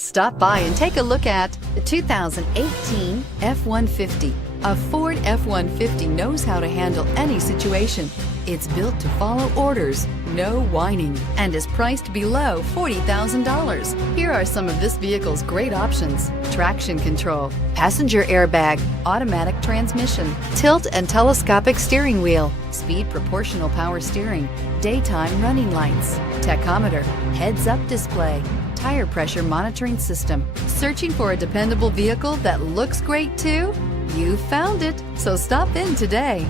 Stop by and take a look at the 2018 F-150. A Ford F-150 knows how to handle any situation. It's built to follow orders, no whining, and is priced below $40,000. Here are some of this vehicle's great options: traction control, passenger airbag, automatic transmission, tilt and telescopic steering wheel, speed proportional power steering, daytime running lights, tachometer, heads-up display, tire pressure monitoring system. Searching for a dependable vehicle that looks great too? You found it, so stop in today.